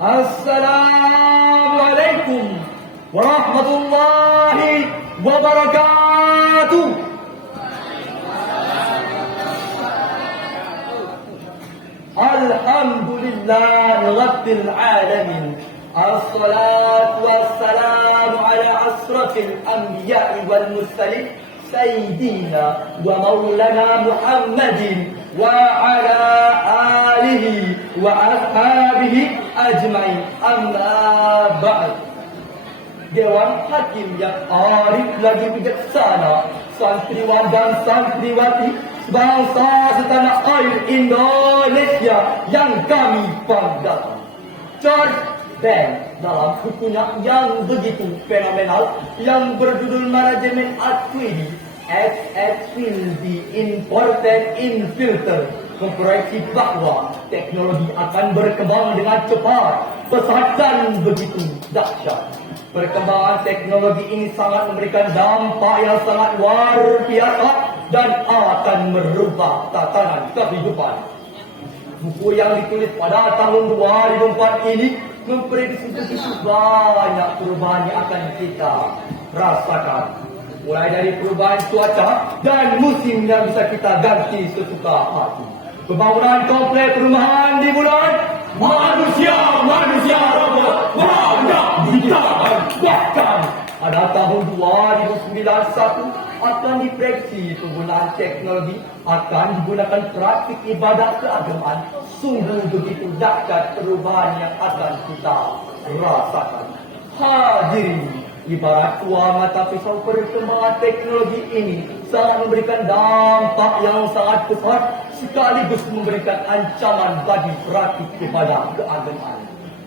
Assalamualaikum warahmatullahi wabarakatuh. Alhamdulillah Rabbil alamin. Assalatu wassalamu ala asrafil anbiya'i wal mursalin Sayyidina wa maulana Muhammadin wa ala alihi wa ashabihi ajma'in. Amma ba'd. Dewan Hakim yang arif lagi bijaksana, santriwan dan santriwati bangsa setanah air Indonesia yang kami banggakan. George Ben dalam bukunya yang begitu fenomenal yang berjudul Manajemen Equity as will be important in future memproyeksi bahwa teknologi akan berkembang dengan cepat, pesat dan begitu dahsyat. Perkembangan teknologi ini sangat memberikan dampak yang sangat luar biasa dan akan merubah tatanan kehidupan. Buku yang ditulis pada tahun 2004 ini memprediksi begitu banyak perubahan yang akan kita rasakan. Mulai dari perubahan cuaca dan musim yang bisa kita ganti sesuka hati. Pembangunan komplek perumahan di bulan manusia robot banyak diciptakan. Bahkan pada tahun 2091 akan diprediksi penggunaan teknologi akan digunakan praktik ibadah keagamaan. Sungguh begitu dahsyat perubahan yang akan kita rasakan. Hadirin, ibarat dua mata pisau, perkembangan teknologi ini sangat memberikan dampak yang sangat besar sekaligus memberikan ancaman bagi praktik ibadah keagamaan.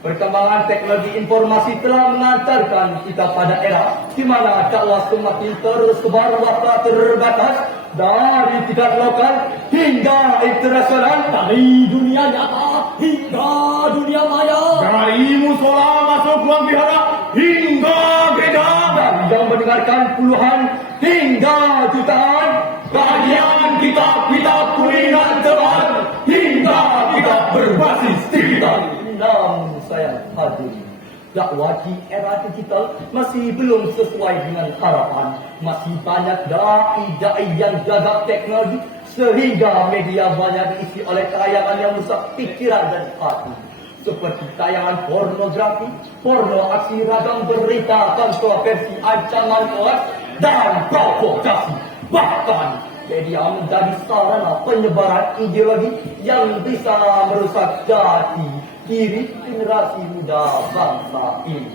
Perkembangan teknologi informasi telah mengantarkan kita pada era di mana dakwah semakin tersebar wafat terbatas dari tingkat lokal hingga internasional, dari dunia nyata hingga dunia maya, dari musola masuk ruang vihara hingga gereja, dari yang mendengarkan puluhan hingga jutaan, bagian kitab-kitab kuliah teman hingga kitab berbasis digital. Namun sayang hadirin, dakwah di era digital masih belum sesuai dengan harapan. Masih banyak dai-dai yang gagap teknologi sehingga media banyak diisi oleh tayangan yang merusak pikiran dan hati. Seperti tayangan pornografi, porno aksi ragam, berita kontroversi, ancaman hoaks dan provokasi. Bahkan media menjadi sarana penyebaran ideologi yang bisa merusak jati diri generasi muda bangsa ini.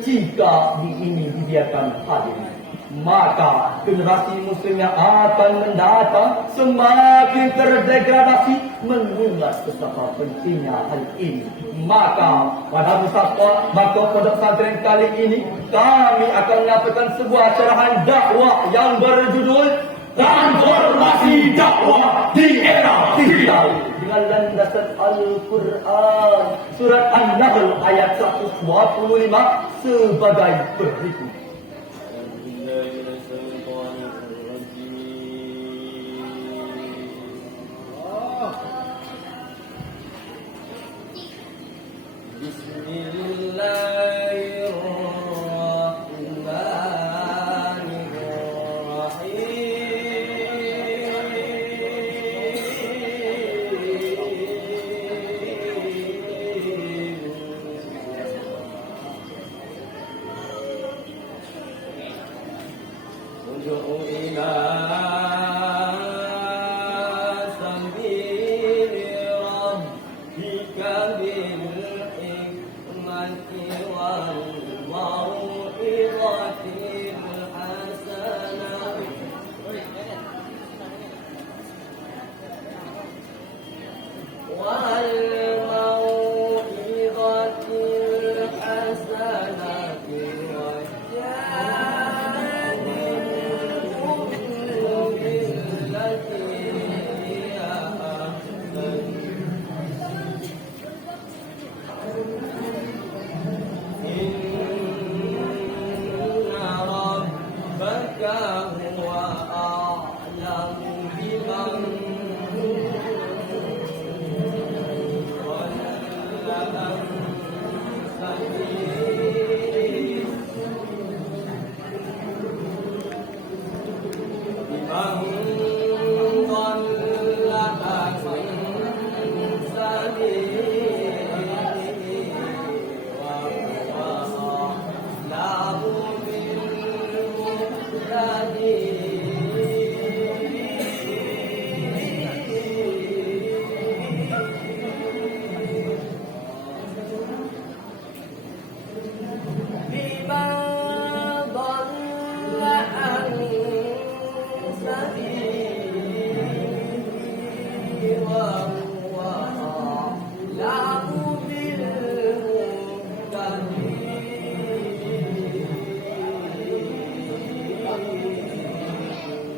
Jika ini dibiarkan hadir, maka generasi muslim yang akan mendatang semakin terdegradasi. Mengingat betapa pentingnya hal ini, maka pada Bakau Pondok Pesantren kali ini kami akan menyampaikan sebuah cerahan dakwah yang berjudul Transformasi Dakwah di Era Digital dengan landasan Al-Quran Surat An-Nahl ayat 125 sebagai berikut.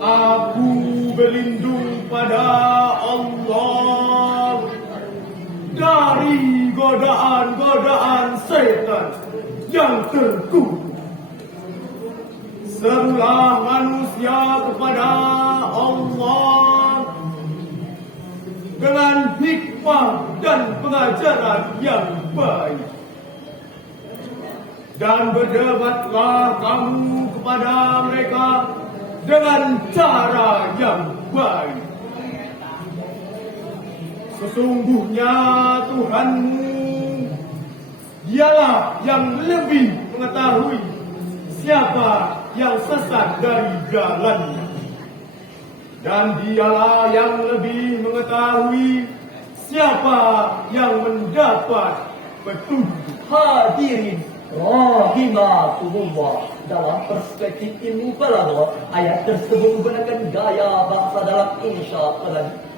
Aku berlindung pada Allah dari godaan-godaan setan yang terkutuk. Serulah manusia kepada Allah dengan hikmah dan pengajaran yang baik. Dan berdebatlah kamu kepada mereka dengan cara yang baik. Sesungguhnya Tuhanmu dialah yang lebih mengetahui siapa yang sesat dari jalannya, dan dialah yang lebih mengetahui siapa yang mendapat petunjuk. Hadirin rahimakumullah, dalam perspektif ilmu balaghah, ayat tersebut menggunakan gaya bahasa dalam insya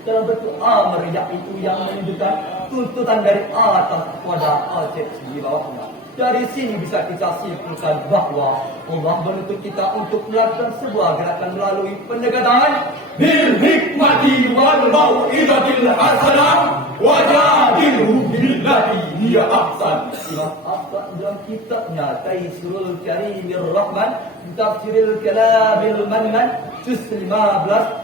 dalam bentuk amr, yaitu yang menunjukkan tuntutan dari atas kepada objek di bawahnya. Dari sini bisa kita simpulkan bahwa Allah menuntut kita untuk melakukan sebuah gerakan melalui pendekatan bil hikmati wal mau'izatil hasanah wajadilhum billati hiya ahsan. Imam Ahmad dalam kitabnya Taisirul Karimir Rahman, Tafsirul Kalamil Mannan, juz 15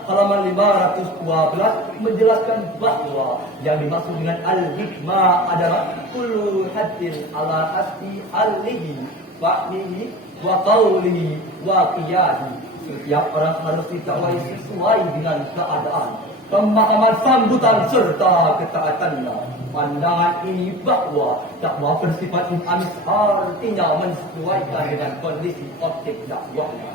halaman 512 menjelaskan bahwa yang dimaksud dengan al-hikmah adalah kullu haddin ala asli alihi fa'lihi wa qawlihi wa qiyadi. Setiap orang harus ditakwai sesuai dengan keadaan, pemahaman, sambutan serta ketaatannya. Pandangan ini bahwa dakwah bersifat dinamis, artinya menyesuaikan dengan kondisi objek dakwahnya.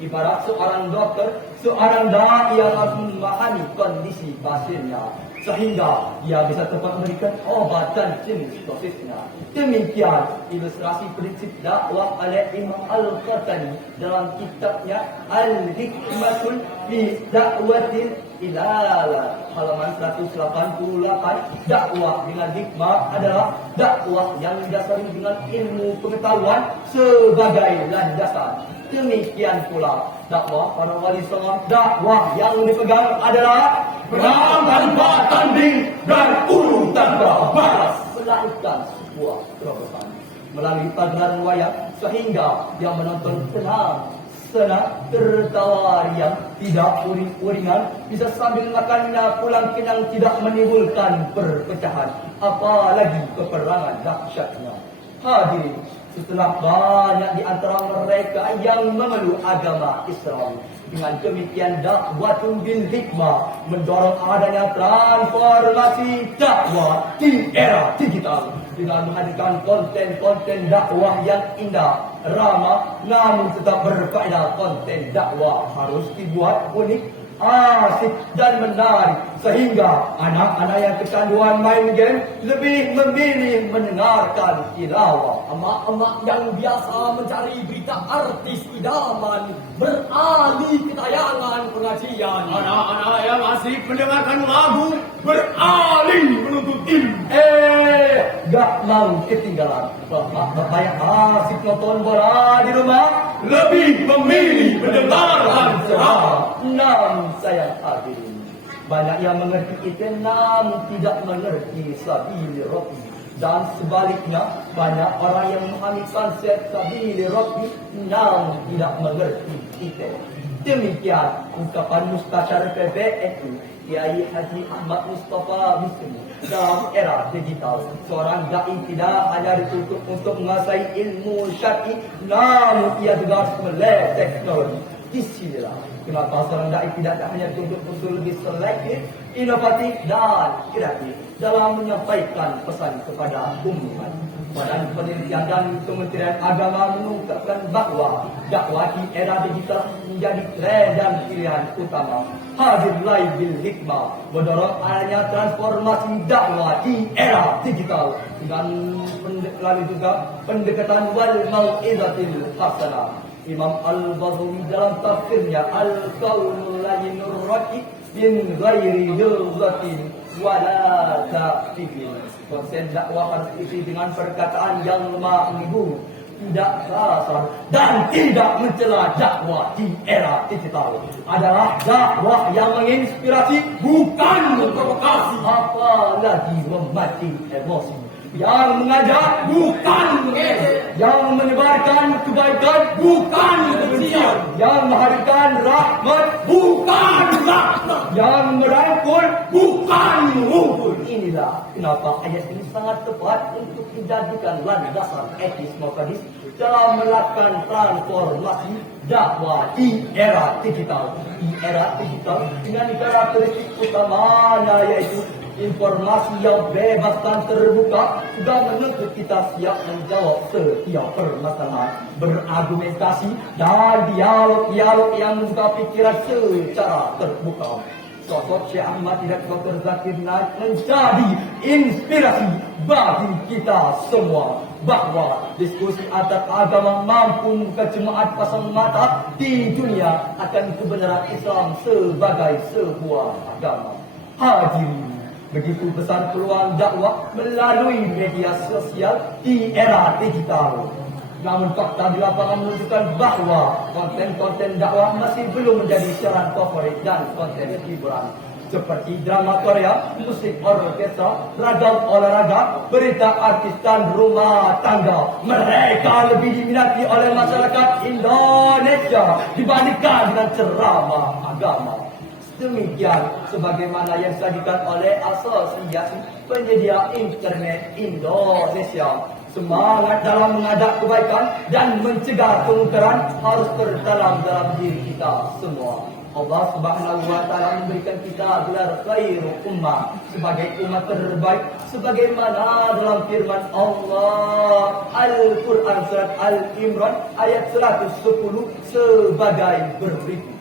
Ibarat seorang dokter, seorang dai yang harus memahami kondisi pasiennya sehingga ia bisa tepat memberikan obat dan jenis dosisnya. Demikian ilustrasi prinsip dakwah oleh Imam Al-Qurtubi dalam kitabnya Al-Hikmatul fi Da'watil Ilalah halaman 188. Dakwah dengan hikmah adalah dakwah yang didasari dengan ilmu pengetahuan sebagai landasan. Demikian pula dakwah para wali songo, dakwah yang dipegang adalah perang tanpa tanding dan urung tanpa balas, melakukan sebuah terobosan melalui pagelaran wayang sehingga yang menonton senang tertawa riang, tidak uring-uringan, bisa sambil makannya pulang kenyang, tidak menimbulkan perpecahan apalagi peperangan dahsyatnya. Hadirin, setelah banyak di antara mereka yang memeluk agama Islam, dengan demikian dakwatun bil hikmah mendorong adanya transformasi dakwah di era digital dengan menghadirkan konten-konten dakwah yang indah, ramah, namun tetap berfaedah. Konten dakwah harus dibuat unik, asik dan menarik sehingga anak-anak yang kecanduan main game lebih memilih mendengarkan tilawah. Emak-emak yang biasa mencari berita artis idaman beralih ke tayangan pengajian. Anak-anak yang asik mendengarkan lagu beralih menuntut ilmu. Gak mau ketinggalan. Bapak yang asik nonton bola di rumah Lebih memilih mendengarkan ceramah. namun sayang hadirin, banyak yang mengerti itu namun tidak mengerti sabili rabbi, dan sebaliknya banyak orang yang memahami konsep sabili rabbi namun tidak mengerti itu. Demikian ungkapan Mustasyar PBNU Kiai Haji Ahmad Mustafa Bisri dalam era digital. Seorang dai tidak hanya dituntut untuk menguasai ilmu syar'i, namun ia juga harus melek teknologi. Disinilah kenapa seorang dai tidak hanya dituntut untuk lebih selektif, inovatif dan kreatif dalam menyampaikan pesan kepada umat. Badan Penelitian dan Kementerian Agama mengungkapkan bahwa dakwah di era digital menjadi tren dan pilihan utama. Hadir live bil hikmah mendorong adanya transformasi dakwah di era digital dengan lalu juga pendekatan wal mau'izatil hasanah. Imam Al-Bazumi dalam tafsirnya Al-Qaulul Layyinur Raqiq min ghairi yulzatin wala ta'fifin. Konsen dakwah harus isi dengan perkataan yang lemah lembut, tidak kasar dan tidak mencela. Dakwah di era digital adalah dakwah yang menginspirasi, bukan memprovokasi, apalagi memancing emosi, yang mengajak bukan mengejek, yang menyebarkan kebaikan bukan kebencian, yang menghadirkan rahmat bukan laknat, yang merangkul bukan mengumpul. Inilah kenapa ayat ini sangat tepat untuk dijadikan landasan etis metodis dalam melakukan transformasi dakwah di era digital. Di era digital dengan karakteristik utamanya yaitu informasi yang bebas dan terbuka sudah menuntut kita siap menjawab setiap permasalahan, berargumentasi dan dialog-dialog yang membuka pikiran secara terbuka. Sosok Syekh Ahmad Hidayat Dr. Zakir Naik menjadi inspirasi bagi kita semua bahwa diskusi antar agama mampu membuka jemaat pasang mata di dunia akan kebenaran Islam sebagai sebuah agama. Hadirin, begitu besar peluang dakwah melalui media sosial di era digital. Namun fakta di lapangan menunjukkan bahwa konten-konten dakwah masih belum menjadi siaran favorit dan konten hiburan seperti drama Korea, musik orkestra, ragam olahraga, berita artis dan rumah tangga. Mereka lebih diminati oleh masyarakat Indonesia dibandingkan dengan ceramah agama. Demikian sebagaimana yang disajikan oleh Asosiasi Penyedia Internet Indonesia. Semangat dalam mengajak kebaikan dan mencegah kemungkaran harus tertanam dalam diri kita semua. Allah Subhanahu wa taala memberikan kita gelar khairul ummah sebagai umat terbaik sebagaimana dalam firman Allah Al-Qur'an surat Al-Imran ayat 110 sebagai berikut.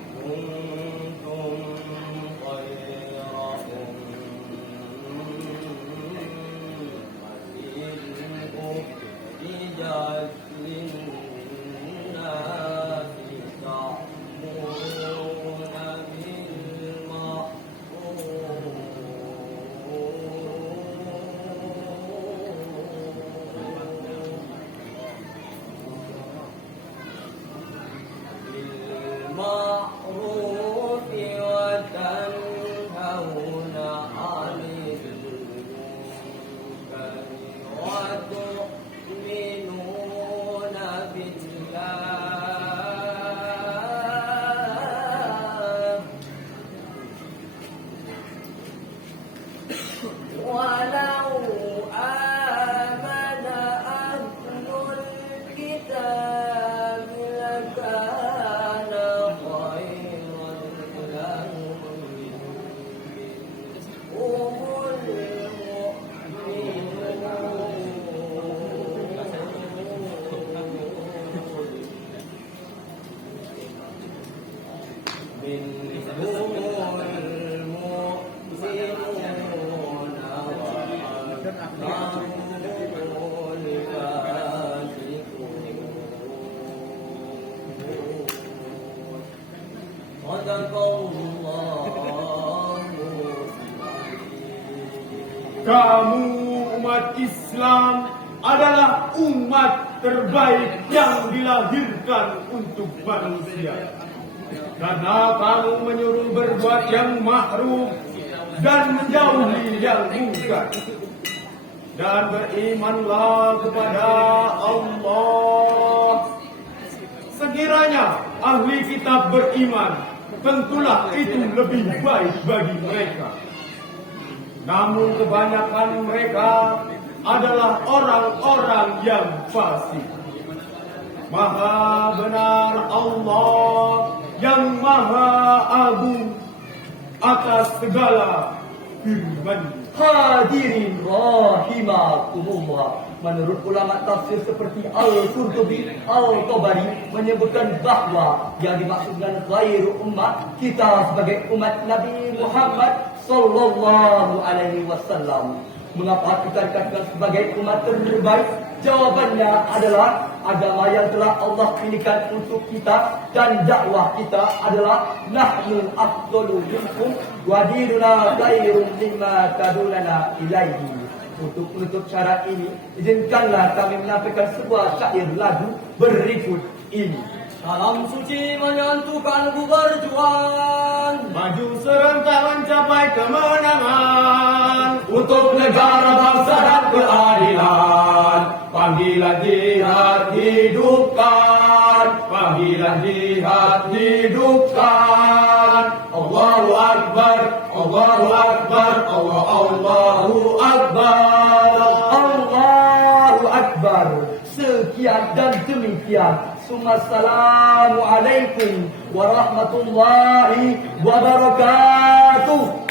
Kamu umat Islam adalah umat terbaik yang dilahirkan untuk manusia. Karena kamu menyuruh berbuat yang ma'ruf dan menjauhi yang munkar. Dan berimanlah kepada Allah. Sekiranya ahli kitab beriman, tentulah itu lebih baik bagi mereka. Namun kebanyakan mereka adalah orang-orang yang fasik. Maha benar Allah yang maha agung atas segala firman. Hadirin rahimakumullah. Menurut ulama tafsir seperti Al-Qurtubi, Al-Tabari menyebutkan bahwa yang dimaksud dengan khairu ummah kita sebagai umat Nabi Muhammad sallallahu alaihi wasallam. Mengapa kita dikatakan sebagai umat terbaik? Jawabannya adalah agama yang telah Allah pilihkan untuk kita, dan dakwah kita adalah nahnu afdalu minkum wa dinuna khairun mimma tadulana ilaihi. Untuk menutup syarat ini, izinkanlah kami menyampaikan sebuah syair lagu berikut ini. Salam suci menyatukan ku berjuang, Maju serentak mencapai kemenangan Untuk negara, bangsa dan keadilan. Panggilan jihad hidupkan, panggilan jihad hidupkan. Allahu Akbar, Allahu Akbar, Allahu Akbar. Allahu Akbar. Sekian dan demikian. Assalamualaikum warahmatullahi wabarakatuh.